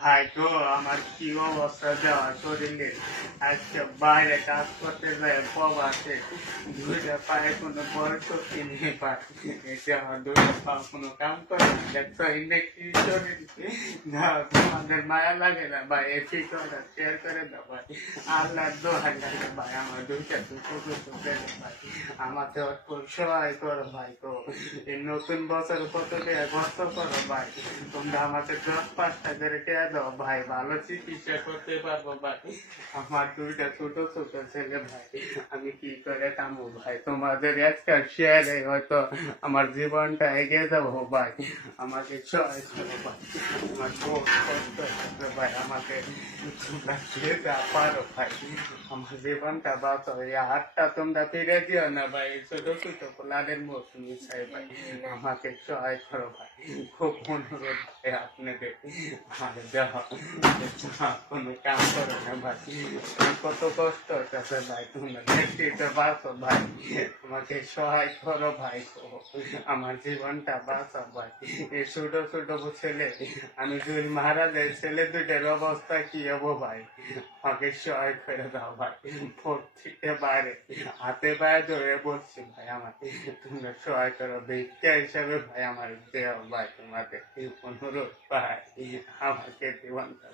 ভাই গো, আমার কি অবস্থা দেওয়া শরীরে। আজকে বাইরে কাজ করতে যায় প্রবাসে, দুইটা পায়ে কোনো বড় শক্তি নেই পাই। এতে আমার দুইটা পা কোনো কাম করে না। দেখছো ইন্ডেক্সি শরীর না, তোমাদের মায়া লাগে না ভাই? এটি করে শেয়ার করে দাও ভাই। আল্লাহ দোহাই লাগে ভাই, আমার দুইটা দুটো দুটো দেয় ভাই। আমাকে একটু সহায় করো ভাই গো। এই নতুন বছর কত টাকা খরচ করো ভাই। তোমরা আমাকে 10-5 টাকা করে টাকা দাও ভাই, ভালো চিকিৎসা করতে পারবো ভাই। আমার দুইটা ছোট ছোট ছেলে ভাই, আমি কি করে কামবো ভাই? তোমাদের একটা শেয়ারে হয়তো আমার জীবনটা এগিয়ে যাবো ভাই। আমাকে সহায় করো ভাই। আমার খুব কষ্ট হচ্ছে ভাই, আমাকে তোমরা যে যা পারো ভাই আমার জীবনটা বাঁচো। এই হাতটা তোমরা ফিরে দিও না ভাই, ছোট ছোট পোলাদের মৌসুমি চাই ভাই। আমাকে সহায় করো ভাই, খুব অনুরোধ ভাই আপনাদের। আর দেওয়া কোনো কাম করো না ভাই, কত কষ্ট হচ্ছে ভাই। তোমরা দেখতে পারছো ভাই, আমাকে সহায় করো ভাই। আমার জীবনটা বাঁচো ভাই। এই ছোট ছোট ছেলে, আমি যদি মারা যাই, ছেলে দুইটার অবস্থা কি হবো ভাই? আমাকে সহায় করে দাও ভাই। প্রত্যেকটা বাইরে হাতে পায়ে ধরে বলছি ভাই, আমাকে তোমরা সহায় করো ভিক্ষা হিসাবে ভাই। আমার দেও ভাই, তোমাদের অনুরোধ ভাই, আমাকে জীবনটা